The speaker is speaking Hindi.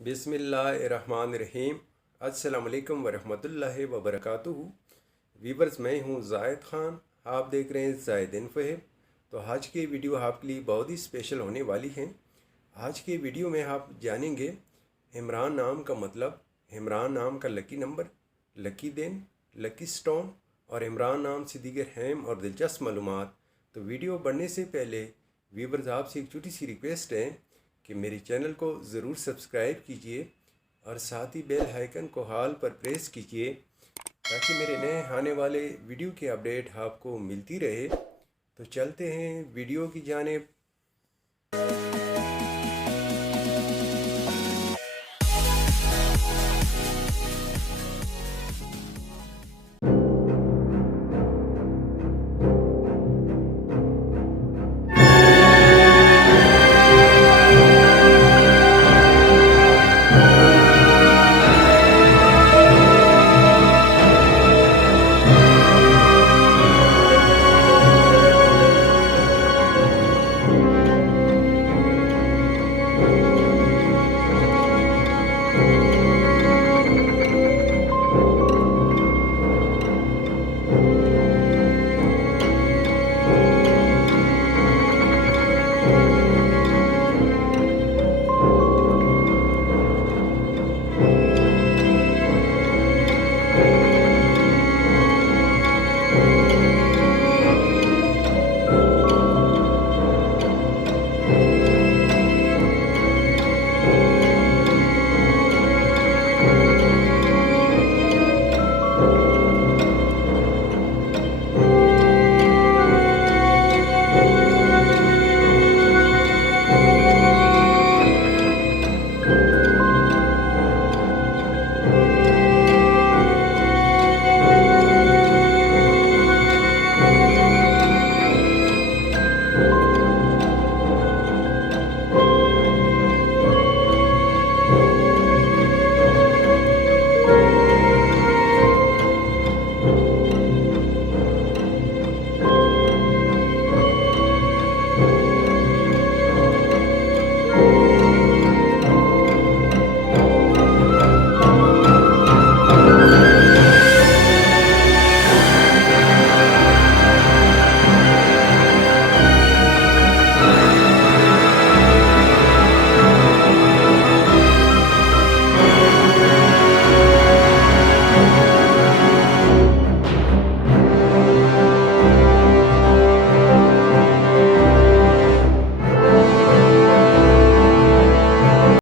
बिस्मिल्लाहिर्रहमानिर्रहीम। अस्सलाम वालेकुम वरहमतुल्लाहि वबरकातुहू। वीवर्स, मैं हूँ जायद ख़ान, आप देख रहे हैं जायद इन्फो है। तो आज की वीडियो आपके लिए बहुत ही स्पेशल होने वाली है। आज की वीडियो में आप जानेंगे इमरान नाम का मतलब, इमरान नाम का लकी नंबर, लकी दिन, लकी स्टोन और इमरान नाम से दीगर अहम और दिलचस्प मालूमात। तो वीडियो बढ़ने से पहले वीवर्स, आपसे एक छोटी सी रिक्वेस्ट है कि मेरे चैनल को ज़रूर सब्सक्राइब कीजिए और साथ ही बेल आइकन को हाल पर प्रेस कीजिए ताकि मेरे नए आने वाले वीडियो की अपडेट आपको मिलती रहे। तो चलते हैं वीडियो की जानिब।